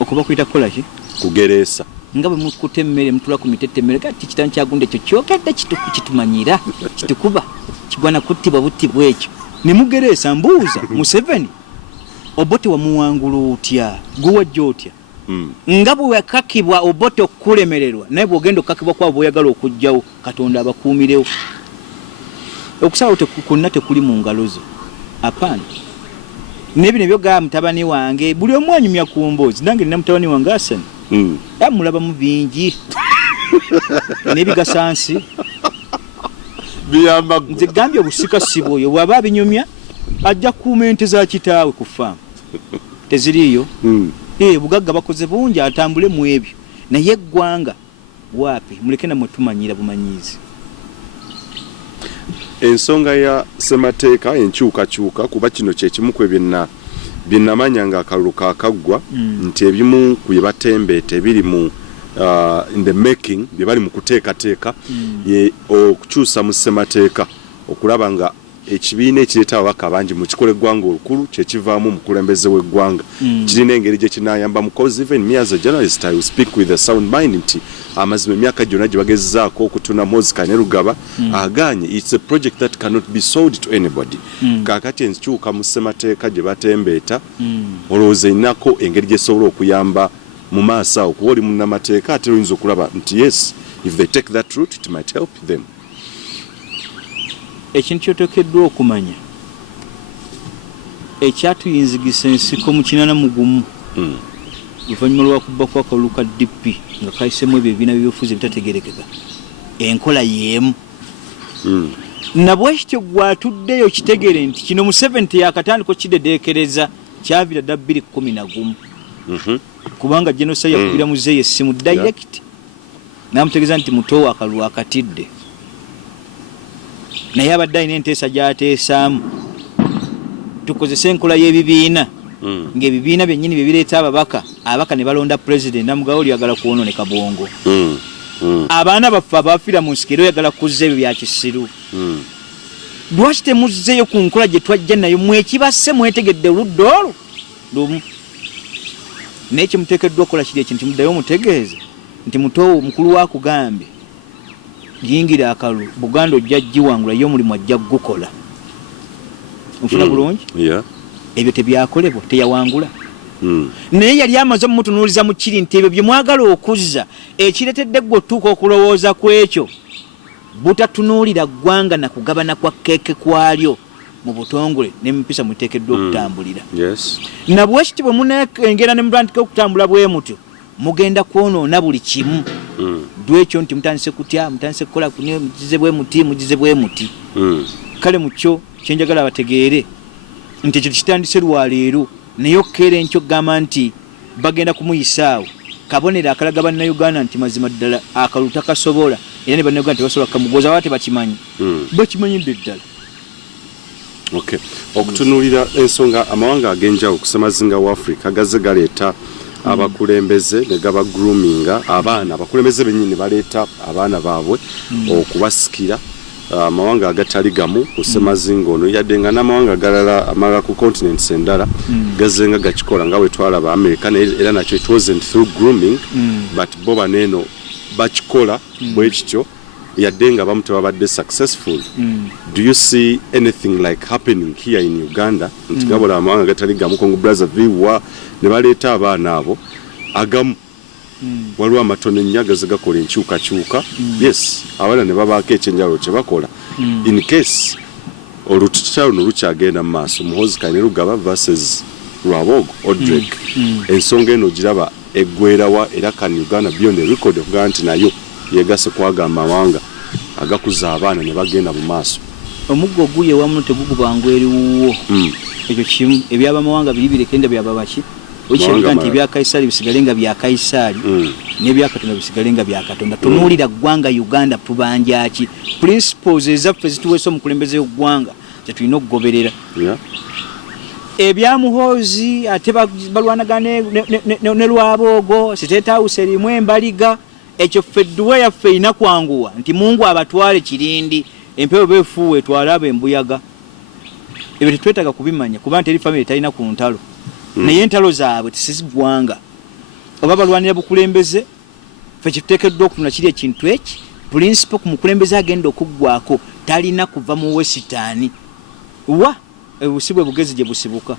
okuba kuyita kukola ki kugereesa nga bwe mukuta emmere mutula ku mitete emmere kati kitano kyagunde ekyo kyokedde kitumanyira kitukuba kigwana kuttibwa buttibwa ekyo ne mugereesa mbuuza Museveni Obote wamuwangula otya guwajja otya nga bwe yakakibwa Obote okulemererwa naye bw'ogenda okukakibwa kwabo boyagala okujjawo Katonda abakuumirewo okusalawo konna tekuli mu ngalo zo apana nebino byoga mutabani wange buli omu anyumya ku mboozi nange nina mutabani wange Asani mulaba mu bingi n'ebigasansi biyamba nze gambye obusika sibo oyo bw'aba binyumya ajja kuuma ente za kitaawe ku faamu teziriiyo bugagga bakoze bungi atambule mu ebyo naye eggwanga waapi muleke namwe tumanyira bumanyiizi ensonga ya ssemateeka enkyukakyuka kuba kino kyekimu kwe byennamanya nga akalulu kaakaggwa nti ebimu ku bye batembeeta ebiri mu in the making bye bali mu kuteekateeka ye okukyusa mu ssemateeka okulaba nga ekibiina ekireeta ababaka bangi mu kikola eggwanga olukulu kyekivaamu omukulembeze w'eggwanga kirina engeri gye kinayamba mukozi even me as a journalist I will speak with a sound mind nti amazima emyaka gyonna gye bagezezaako okutuna Muhoozi ne Rugaba aganye it's a project that cannot be sold to anybody kaakati enkyuka mu ssemateeka gye batembeeta olowooza inako engeri gyesobola okuyamba mu maaso awo kuba oli munnamateeka ate oyinza okulaba nti yes if they take that route it might help them. Ekintu kyoteekeddwa okumanya ekyatuyinzigisa ensiko mu 81 luvannyuma lwakubba kwa akalulu ka DP nga kayisemu ebyo ebibiina by'ebyobufuzi ebitategerekeka enkola y'emu nabwekityo gwatuddeyo kitegere nti kino Museveni teyakatandika kidedeekereza kyavira dda 2011 kubanga genocide yakubira muzeeyo essimu direct namutegeeza nti mutowa akalulu akatidde naye abadde alina enteesa gy'ateesaamu tukozesa enkola y'ebibiina ng'ebibiina byennyini bye bireeta ababaka ne balonda president namugawo oyagala kwonooneka bwongo abaana baffe abafiira mu nsiko era oyagala kuzza ebyo bya kisiru lwaki temuzzeeyo ku nkola gye twajja nayo mwekibasse mwetegedde oludda olwo lumu naye kyemuteekeddwa okukola kiri ekintu muddayo mutegeeze nti muto mukulu wakugambye yingira akalulu Buganda ojja giwangula yo mulimu ajja gukola nfuna bulungi ebyo tebyakolebwa teyawangula naye yali amaze mumutunuuliza mu kiri nti ebyo bye mwagala okuzza ekiretedde gwe otuuka okulowooza ku ekyo butatunuulira ggwanga na kugabana kwa keeke kwalyo mu butongole n'empisa muteekeddwa okutambulira nabwekiti bwe muneengera ne mutandika okutambula bwe mutyo mugenda kwonoona buli kimu dwekyo nti mutandise kutya mutandise kukola mugize bwe muti kale mukyo kyenjagala bategeere nti ekyo kitandise lwaleero naye okkeera enkyo gamba nti bagenda kumuyisaawo kabonera akalaga bannayuganda nti mazima ddala akalulu takasobola era ne bannayuganda tebasobola kamugoza waba tebakimanyi bakimanyidde ddala okutunuulira ensonga amawanga ag'enjawulo kusemazinga wa Africa gaze galeeta abakulembeze ne gaba groominga abaana abakulembeze bennyini baleeta abaana baabwe okubasikira amawanga agatali gamu kusemazinga ono yadde nga n'amawanga agalala amalala ku continents endala gazenga gakikola nga bwe twalaba America era nakyo it wasn't through grooming but bo baneeno bakikola bwe kityo yadde nga bamu tebabadde successful. Do you see anything like happening here in Uganda? Nti gabola amawanga gatali gamu Congo Brazzaville ne baleeta abaana abo agamu waliwo amatono ennyaga ze gakola enkyukakyuka. Yes, abaana ne babaako ekyenjalo kye bakola. In case olutalo no lukyagenda mu maaso, Muhoozi Kainerugaba versus Lwabogo Odrek, ensonga eno giraba eggwerawa era kan Uganda beyond the record okugaa nti nayo yegase kwagamba amawanga agakuza abaana ne bagenda mu maaso. Omuggo guye wamu tegugubanga eriwuwo. Ekyo kimu ebyabamawanga birekenda byababaki okirenga nti ebya Kaisari bisigalenga bya Kaisari n'ebya Katonda bisigalenga bya Katonda. Tunuulira ggwanga Uganda tubanja ki principles ezaffe zituweesa omukulembeze w'eggwanga tetulina okugoberera. Ebya Muhoozi ate balwanagana ne Lwabogo State House erimu embaliga. Ekyo fedduwe yaffe ina kwanguwa nti Mungu abatwale kirindi empewo befuwe twalabe embuyaga. Ebyo tetwetaga kubimanya kuba nti eri family talina ku ntalo. Naye entalo zaabwe tisizigwanga. Oba balwanira bukulembeze fe kiteekeddwa okutuna kiri ekintu eki principle ku mukulembeze agenda okuggwako talina kuva mu wesitaani. Obusibwe bugezi gye busibuka.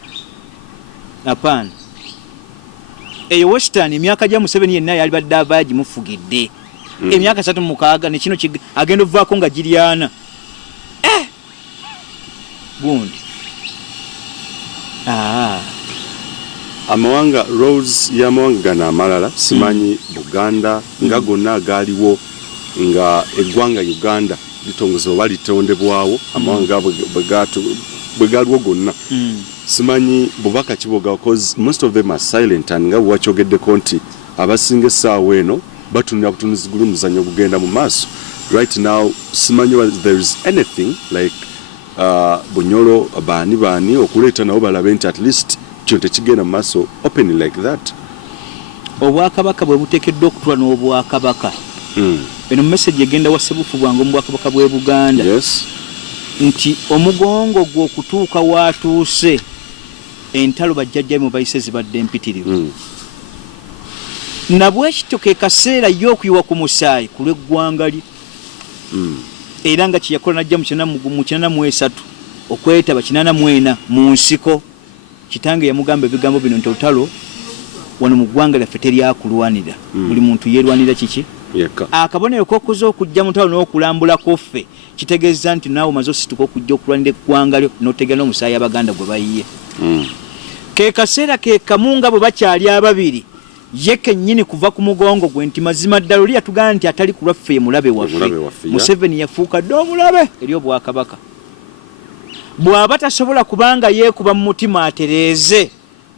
Apana. Eyo Western emyaka gya Museveni yenna yali badde avaayo gimufugidde. Emyaka 36 ne kino agenda ovaako nga giryana. Gundi. Amawanga Rose y'amawanga gana amalala simanyi Buganda nga gonna agaaliwo nga eggwanga Uganda litongoza oba litondebwawo amawanga bwe gaaliwo gonna. Simanyi bubaka kiboga because most of them are silent and nga bwakyogeddeko nti abasinga essaawa eno batunira butunuzigulu muzanyo gugenda mu maaso. Right now simanyi whether there is anything like Bunyolo baani okuleeta nabo balabe nti at least kyo tekigenda mu maaso openly like that. Obwakabaka bwe buteekeddwa okutula n'obwakabaka. Eno message egenda wasebufu bwange mu bwakabaka bw'e Buganda. Yes. Nti omugongo gw'okutuuka watuuse entalo bajjajja mu bayise zibadde empitirivu. Nabwe ekityo ke kaseera y'okuyiwa ku musaayi ku lw'eggwanga lye. Era nga kiyakola najja mu 83 okwetaba 84 mu nsiko. Kitange yamugamba ebigambo bino nti olutalo wano mu ggwanga lyaffe teryakulwanira. Buli muntu yeerwanira kiki? Akabonero k'okuza okujja mu ntalo n'okulambula koffe kitegeeza nti naawe omaze osituka okujja okulwanira eggwanga lyo n'otegera n'omusaayi Abaganda gwe bayiye. Ke kaseera ke kamunga bwe bakyali ababiri ye kennyini kuva ku mugongo gwe nti mazima ddala oli yatugamba nti atali ku lwaffe ye mulabe waffe. Museveni yafuuka dde omulabe eri obwakabaka. Bw'aba tasobola kubanga yeekuba mu mutima atereeze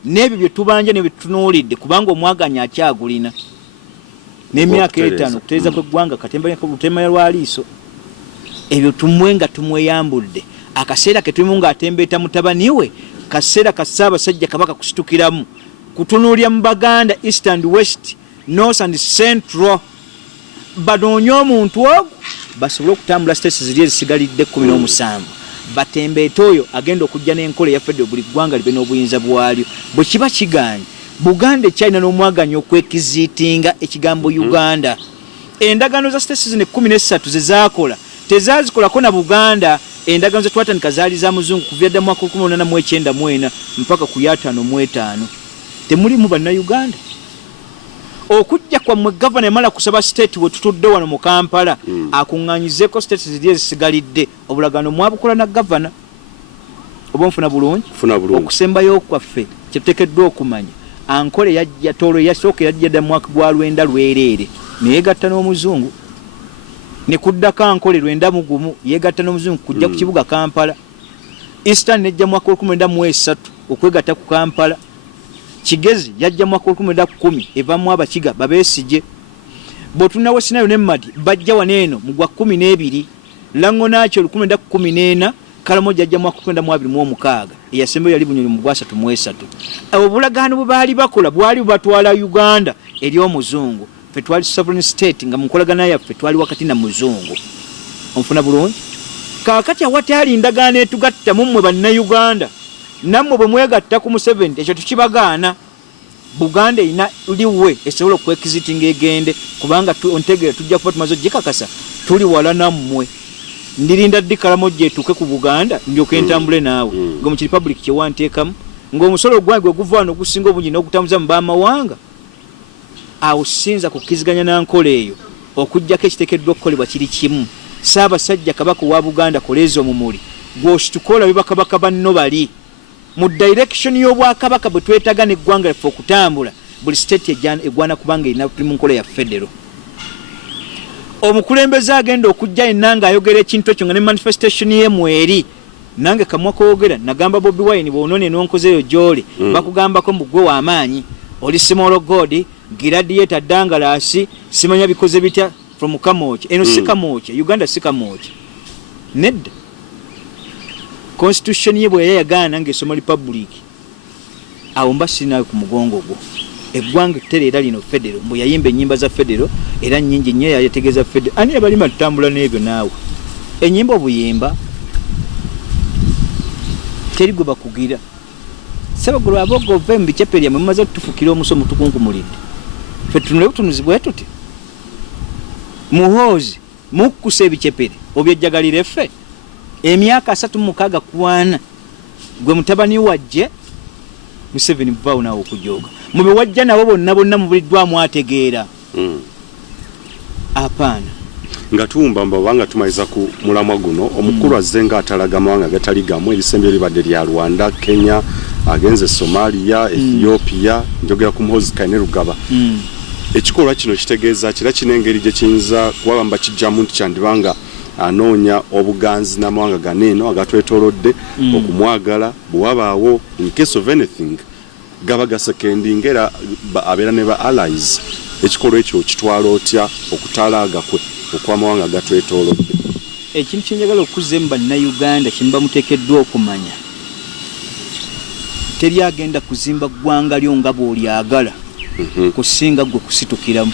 n'ebyo bye tubanja ne bye tutunuulidde kubanga omwaganya akyagulina. N'emyaka 5 okutereeza kw'eggwanga katemba ya lwaliiso. Ebyo tumwe nga tumweyambudde. Akaseera ke tulimu ng'atembeeta mutabani we kaseera ka Ssaabasajja Kabaka kusitukiramu kutunuulya mu Baganda East and West, North and Central. Banoonye omuntu ogwo basobole okutambula states ziri ezisigalidde 17. Batembeeta oyo agenda okujja n'enkola eyaffe buli ggwanga libe n'obuyinza bwalyo. Bwe kiba kiganye Buganda ekyalina n'omwaganya okwekiziitinga ekigambo Uganda. Endagaano za states zino 13 ze zaakola tezaazikolako na Buganda. Endagaano ze twatandika zaali za muzungu kuva dda mu 1894 mpaka ku 55. Temulimu bannayuganda. Okujja kwammwe gavana emala kusaba state we tutudde wano mu Kampala akuŋŋaanyizeeko states ziri ezisigalidde obulagaano mwabukola na gavana. Oba nfuna bulungi? Okusembayo kwaffe kyetuteekeddwa okumanya ankole yajja Toolo yasooka yajja dda mu mwaka gwa Lwenda Lwereere ne yeegatta n'omuzungu ne kuddako ankole Lwenda Mugumu yeegatta n'omuzungu kujja ku kibuga Kampala. Eastern nejja mu mwaka 1903 okwegatta ku Kampala. Kigezi yajja mu mwaka 1910 evamu Abakiga Babeesige. Botuna Wesinayo ne Madi bajja waneeno mu gwa 12. Lango nakyo 1914 Kalamo jajja mu mwaka 1926 eyasembeyo yali Bunyonyi mu gwa 33. Obulagaano bwe baali bakola bwali bubatwala Uganda eri omuzungu. Ffe twali sovereign state nga mu nkolagana yaffe twali wakati na muzungu. Onfuna bulungi? Kaakati awatali endagaano etugatta mu mmwe bannayuganda nammwe bwe mwegatta ku Museveni ekyo tukibagaana. Buganda ina liwe esobola okwekizitinga egende kubanga ontegere tujja kuba tumaze gikakasa tuli wala nammwe ndirinda ddikalamo gyetuuke ku Buganda ndyoke ntambule naawe nga mu Republic kyewanteekamu ng'omusolo gwange oguvaano ogusinga obungi n'ogutambuza mu baamawanga awo sinza kukkiziganya na nkola eyo okujjako ekiteekeddwa okukolebwa kiri kimu Ssaabasajja Kabaka wa Buganda koleeza omumuli gw'ositukola bibakabaka banno bali mu direction y'obwakabaka bwe twetaaga n'eggwanga lyaffe okutambula buli state egwana kubanga erina tuli mu nkola ya federo. Omukulembeze agenda okujja ennanga ayogera ekintu ekyo nga ne manifestation ye mweri nange kamwa koogera nagamba Bobi Wine bw'onoone n'onkozeeyo gy'oli bakugambako mu ggwe w'amaanyi oli Simolo God Giradieta Dangalasi simanya bikoze bitya from Kamoche eno si Kamoche Uganda si Kamoche nedda constitution ye bwe yayagaana ng'esoma republic awo mba sinawe ku mugongo gwo eggwanga terera lino federo mbu yayimba ennyimba za federo era nnyingi nnyo yategeeza federo ani abalima tutambula n'ebyo naawe ennyimba obuyimba teri gwe bakugira Sabagolo abogo ove mu bicepe lyamwe mumaze tutufukira omusomo tukunkumulidde ffe tunule butunuzi bwe tuti Muhoozi mukkuse ebicepere obyejjagalire ffe emyaka 36 kwana gwe mutabani wajje Museveni vaawo naawe okujooga mube wajja nabo bonna mubuliddwamu ategeera apaana nga tuwumba mbawanga tumaiza ku mulamwa guno omukulu azze nga atalaga mawanga gatali gamu ebisembe libadde lya Rwanda Kenya agenze Somalia Ethiopia njogera ku Muhoozi Kainerugaba ekikolwa kino kitegeeza kira kinengeri gye kiyinza kuwamba kijjamu nti kyandibanga anoonya obuganzi n'amawanga ganeeno agatwetoolodde okumwagala bw'wabaawo in case of anything gaba gasekendinga era abeera ne ba allies ekikolwa ekyo kitwala otya okutalaaga kwe okw'amawanga agatwetoolodde. Ekintu kyenjagala okuzemba Bannayuganda kimba muteekeddwa okumanya teri agenda kuzimba ggwanga lyo nga bw'olyagala kusinga gwe kusitukiramu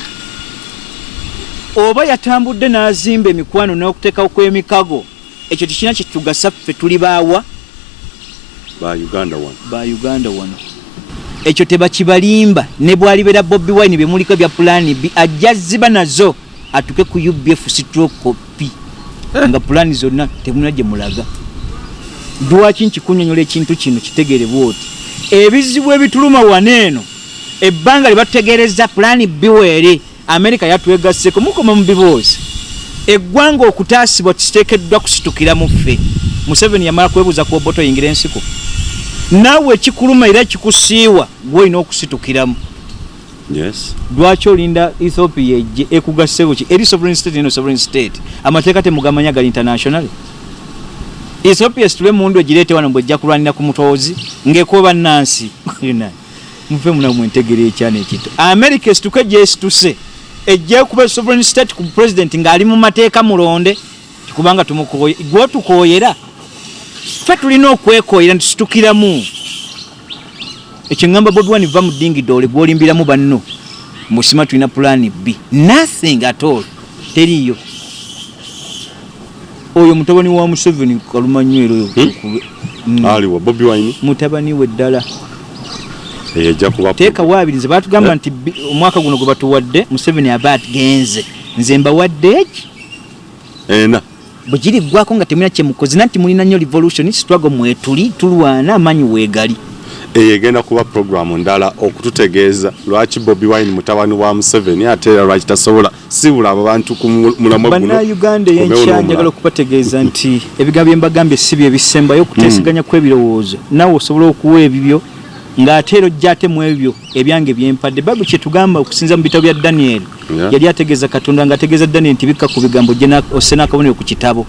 oba yatambudde n'azimba emikwano n'okuteekawo kw'emikago ekyo tikina kitugasa ffe tuli baawa ba Uganda wano ekyo tebakibalimba ne bwalibeera Bobi Wine bye muliko bya pulaani B ajja ziba nazo atuke ku UBF stroke copy nga pulaani zonna temuna gye mulaga lwaki nkikunnyonnyola ekintu kino kitegeere bwoti ebizibu ebituluma waneeno ebbanga lye batutegeereza pulaani B weeri America yatwegasseko mukoma mu biboozi eggwanga okutaasibwa kiteekeddwa kusitukira mu ffe Museveni yamala kwebuuza ku oboto yingira ensiko naawe ekikuluma era kikusiiwa gw'olina okusitukiramu. Yes. Lwaki olinda Ethiopia ejje ekugasseeko ki eri sovereign state eno sovereign state amateeka temugamanya gali international Ethiopia situle mundu egireete wano bwejja kulwanira ku Muhoozi ng'ekoba Nansi muve munamu entegere ekyana ekito America situke gyesituse ejje kuba sovereign state ku president ng'ali mu mateeka mulonde kubanga tumukoye gwotukoyera ffe tulina okwekoyera ntusitukiramu ekyo ngamba Bobi Wine va mu dingidole gw'olimbiramu banno musima tulina plan B nothing at all teriyo oyo mutabani wa Museveni kalumanywero oyo aliwo Bobi Wine mutabani we ddala ejja kuba teeka waabirize batugamba nti omwaka guno gwe batuwadde Museveni aba genze nze mbawadde eki ena bugiri gwako nga temuna kye mukozi nanti mulina nnyo revolution struggle mwetuli tulwana amanyi weegali egenda kuba program ndala okututegeeza lwaki Bobi Wine mutabani wa Museveni ate lwaki tasobola sibula abo bantu ku mulamwa guno bana Uganda Eyenkya njagala okubategeeza nti ebigambo byembagambye si bye bisembayo okuteesiganya kw'ebirowoozo nawe osobola okuwa ebibyo ng'ate ojjate mu ebyo ebyange byempadde babu kye tugamba okusinza mu bitabo bya Daniel yali ategeeza Katonda ng'ategeeza Daniel nti bikka ku bigambo gye osena akabonero ku kitabo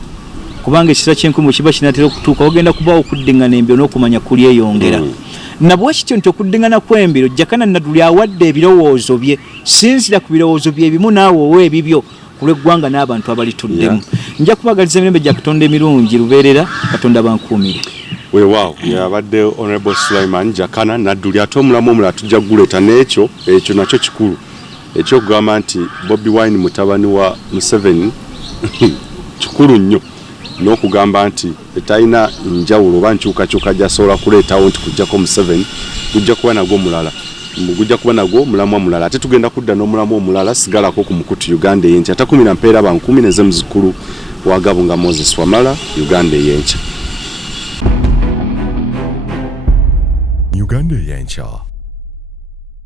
kubanga ekisira ky'enkumu kiba kinatera okutuuka ogenda kubawo okuddingana embiro n'okumanya kuli eyongera nabwe kityo nti okuddingana kw'embiro Jakana Nadduli awadde ebirowoozo bye sinzira ku birowoozo bye ebimu naawe owa ebibyo ku lw'eggwanga n'abantu abalituddemu nja kubagaliza emirembe gya Katonda emirungi lubeerera Katonda bankuumire weewaawo yabadde Honorable Sulaiman Jakana Nadduli ate omulamu omulala tujja kuguleeta n'ekyo ekyo nakyo kikulu ekyokugamba nti Bobi Wine mutabani wa Museveni kikulu nnyo n'okugamba nti etalina njawulo oba nkyukakyuka gy'asobola kuleetawo nti kujjako Museveni kujja kuba nagwo mulala gujja kuba nagwo mulamwa mulala ate tugenda kudda n'omulamwa omulala sigalako ku mukutu Uganda Eyenkya takumira mpeera ba 10 nez'emuzukulu wa Gabunga Moses Wamala Uganda Eyenkya. Uganda Eyenkya.